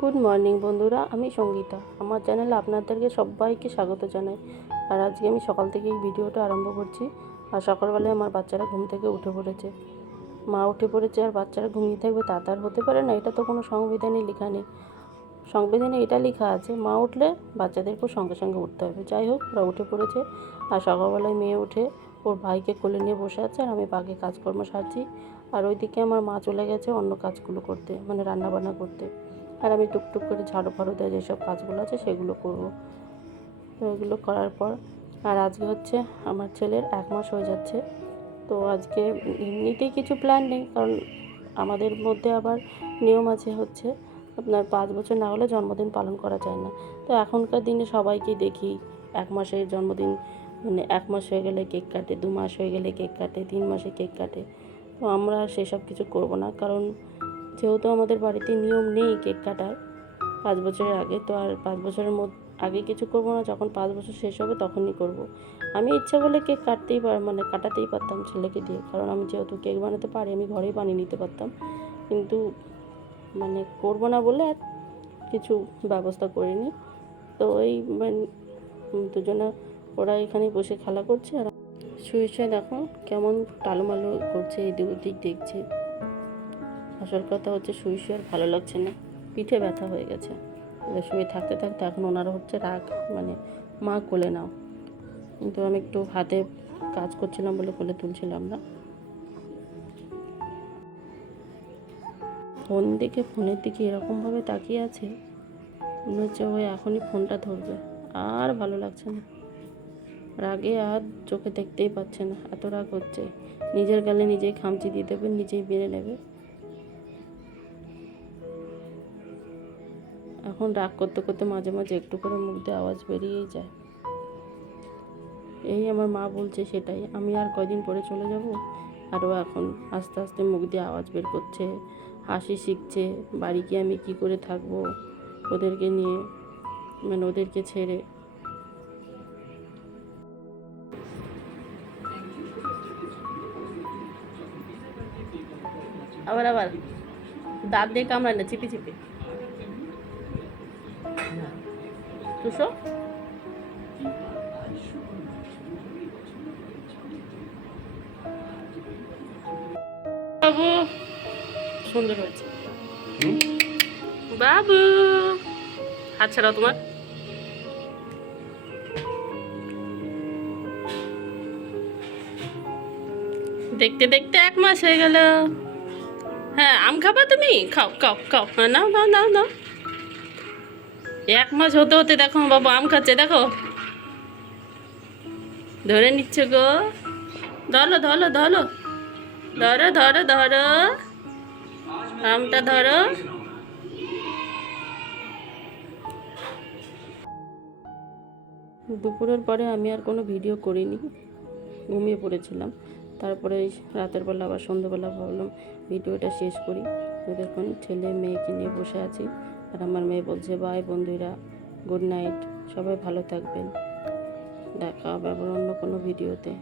Good morning বন্ধুরা। আমি সঙ্গীতা। আমার চ্যানেলে আপনাদেরকে সবাইকে স্বাগত জানাই। আর আজকে আমি সকাল থেকে এই ভিডিওটা আরম্ভ করছি। আর সকালবেলায় আমার বাচ্চারা ঘুম থেকে উঠে পড়েছে। মা উঠে পড়েছে আর বাচ্চারা ঘুমিয়ে থাকবে, তা তার হতে পারে না। এটা তো কোনো সংবিধানে লেখা নেই। সংবিধানে এটা লেখা আছে, মা উঠলে বাচ্চাদেরকেও সঙ্গে সঙ্গে উঠতে হবে। যাই হোক, ওরা উঠে পড়েছে। আর সকালবেলায় মেয়ে উঠে ওর ভাইকে কোলে নিয়ে বসে আছে আর আমি বাকি কাজকর্ম সারছি। আর ওইদিকে আমার মা চলে গেছে অন্য কাজগুলো করতে মানে রান্নাবান্না করতে। আর আমি টুকটুক করে ঝাড়ু ফাড়ু দেওয়া যেসব কাজগুলো আছে সেগুলো করব। তো এগুলো করার পর, আর আজকে হচ্ছে আমার ছেলের এক মাস হয়ে যাচ্ছে। তো আজকে এমনিতেই কিছু প্ল্যান নেই, কারণ আমাদের মধ্যে আবার নিয়ম আছে হচ্ছে আপনার পাঁচ বছর না হলে জন্মদিন পালন করা যায় না। তো এখনকার দিনে সবাইকেই দেখি এক মাসে জন্মদিন মানে এক মাস হয়ে গেলে কেক কাটে, দু মাস হয়ে গেলে কেক কাটে, তিন মাসে কেক কাটে। তো আমরা সেসব কিছু করব না, কারণ যেহেতু আমাদের বাড়িতে নিয়ম নেই কেক কাটার, পাঁচ বছরের আগে, তো আর পাঁচ বছরের মধ্যে, আগে কিছু করব না, যখন পাঁচ বছর শেষ হবে তখনই করব। আমি ইচ্ছা করলে কেক কাটতেই পার মানে কাটাতেই পারতাম ছেলেকে দিয়ে, কারণ আমি যেহেতু কেক বানাতে পারি, আমি ঘরেই বানিয়ে নিতে পারতাম। কিন্তু মানে করব না বলে আর কিছু ব্যবস্থা করিনি। তো এই মানে দুজনে, ওরা এখানে বসে খেলা করছে আর শুয়ে দেখো কেমন টালোমালো করছে, এদিক ওদিক দেখছে। আসল কথা হচ্ছে, শুয়ে শুয়ে আর ভালো লাগছে না। পিঠে ব্যথা হয়ে গেছে। শুয়ে থাকতে থাকতে এখন ওনারা হচ্ছে রাগ মানে মা কোলে নাও। কিন্তু আমি একটু হাতে কাজ করছিলাম বলে কোলে তুলছিলাম না। ফোন দেখে ফোনের দিকে এরকমভাবে তাকিয়ে আছে, মনে হচ্ছে ওই এখনই ফোনটা ধরবে। আর ভালো লাগছে না। রাগে আর চোখে দেখতেই পাচ্ছে না, এত রাগ হচ্ছে। নিজের গালে নিজেই খামচি দিয়ে দেবে, নিজেই বেড়ে নেবে। এখন রাগ করতে করতে মাঝে মাঝে একটু করে মুখ দিয়ে আওয়াজ বেরিয়েই যায়। এই আমার মা বলছে সেটাই, আমি আর কয়দিন পরে চলে যাব? আরও এখন আস্তে আস্তে মুখ দিয়ে আওয়াজ বের করছে, হাসি শিখছে, বাড়ি গিয়ে আমি কি করে থাকব ওদেরকে নিয়ে মানে ওদেরকে ছেড়ে। আবার আবার, দাঁত দিয়ে কামড়ায় না, চিপি চিপি। দুশো। বাবু সুন্দর হয়েছে। বাবু হাত ছাড়াও তোমার। দেখতে দেখতে এক মাস হয়ে গেল। হ্যাঁ আম খাবা তুমি? খাও খাও খাও। হ্যাঁ নাও নাও নাও নাও। এক মাস হতে হতে দেখো বাবা আম খাচ্ছে, দেখো। ধরে নিচ্ছে গো। ধরো ধরো ধরো। ধরো ধরো ধরো। আমটা ধরো। দুপুরের পরে আমি আর কোনো ভিডিও করিনি। ঘুমিয়ে পড়েছিলাম। তারপরে রাতের বেলা আবার সন্ধ্যেবেলা ভাবলাম ভিডিওটা শেষ করি। দেখুন, ছেলে মেয়েকে নিয়ে বসে আছি। আর আমার মেয়ে বলছে, বাই বন্ধুরা, গুড নাইট, সবাই ভালো থাকবেন। দেখা হবে আবার অন্য কোনো ভিডিওতে।